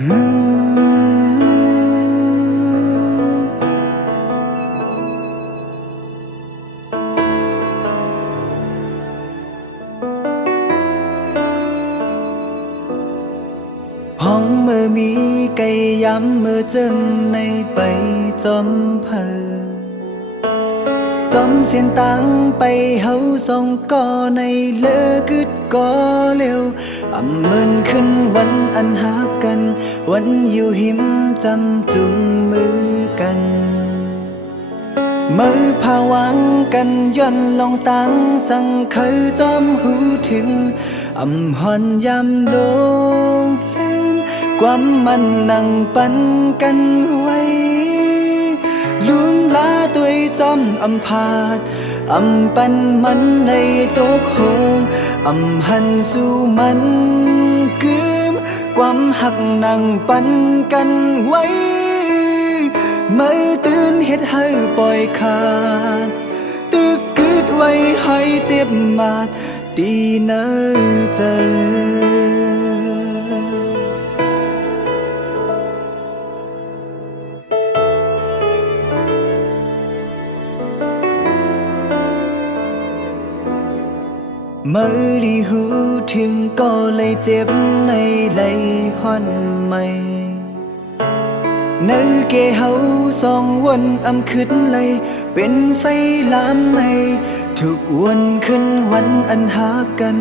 ห้องเมื่อมีไก่ย้ำเมื่อเจิงในไปจอมเพอจอมเสียนตังไปเฮาส่งก่อในเลิกกึดก่อเร็วเมินขึ้นวันอันหากัน วันอยู่หิมจำจุงมือกันมือพาวังกันย่อนลองตังสั่งเคยจอมหูถึงหอนยำลงเล่นความมันนั่งปันกันไว้ลืมลาตัวจอมพาดปันมันเลยตกโหงหันสู่มันกืมความหักนั่งปันกันไว้ไม่ตื่นเฮ็ดให้ปล่อยขาดตึกกึดไว้ให้เจ็บมาดดีเนอเจอเมื่อได้หูถึงก็เลยเจ็บในไหลห่อนไม่ในเกเฮาสองวันขึ้นเลยเป็นไฟลามไม่ทุกวันขึ้นวันอันหากัน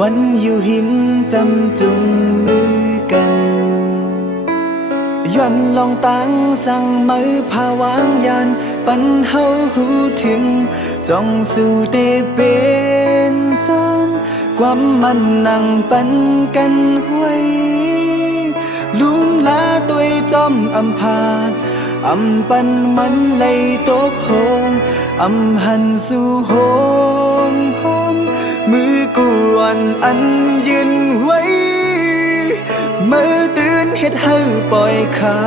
วันอยู่หิมจำจุงมือกันย้อนลองตังสั่งมือพาวางยานปันเฮาหูถึงจ้องสู่เตเป็นจอมความมันนั่งปันกันไว้ลืมลาตัวจอมพาดปันมันเลยตกโหงหันสู่โหมหอมมือกวนอันยืนไว้เมื่อตื่นเฮ็ดให้ปล่อยขา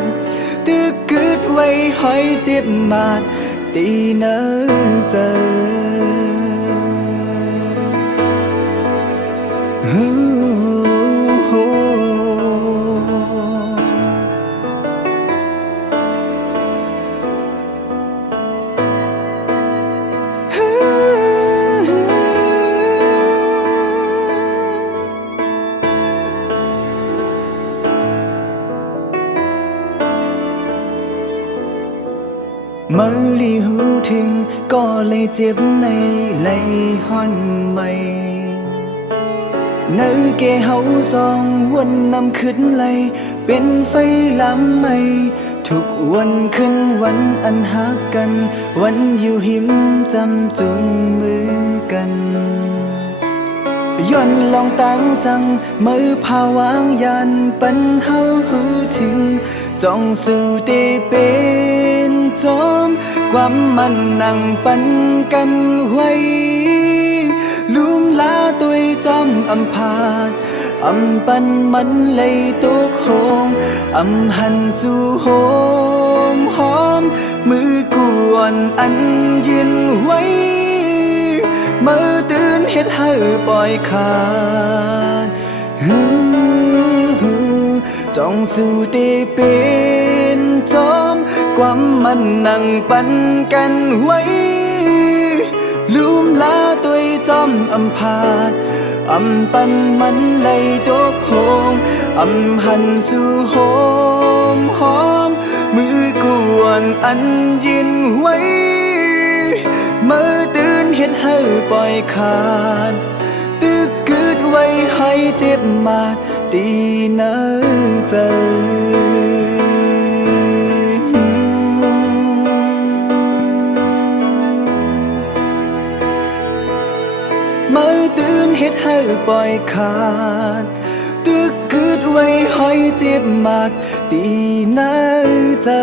ดตึกกึดไว้ให้เจ็บมาดตีเนอเจอเมื่อได้หูถึงก็เลยเจ็บในไหลห่อนไม่ในเกเฮาสองวันนำขึ้นเลยเป็นไฟลามไม่ทุกวันขึ้นวันอันหากันวันอยู่หิมจำจุงมือกันย้อนลองตังสั่งมือพาวางยานปันเฮาหูถึงจ้องสู่เตเป็นจอมความมันนั่งปันกันไว้ลืมลาตัวจอมพาดปันมันเลยตกโหงหันสู่โหมหอมมือกวนอันยืนไว้เมื่อตื่นเฮ็ดให้ปล่อยขาดจ้องสู่เตเป็นจอมความมันนั่งปันกันไว้ลืมลาตัวจอมพาดปันมันเลยตกโหงหันสู่โหมหอมมือกวนอันยืนไว้เมื่อตื่นเฮ็ดให้ปล่อยขาดตึกกึดไว้ให้เจ็บมาดตีเนอเจอเมื่อตื่นเฮ็ดให้ปล่อยขาดตึกกึดไว้ให้เจ็บมาดตีเนอเจอ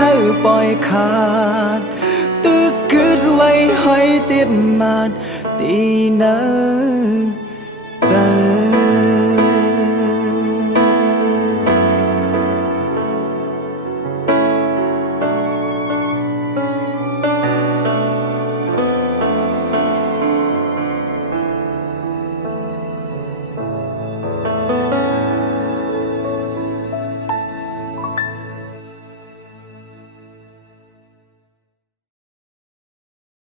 ให้ปล่อยขาดตึกกึดไว้ให้เจ็บมาดตีเนอเจอ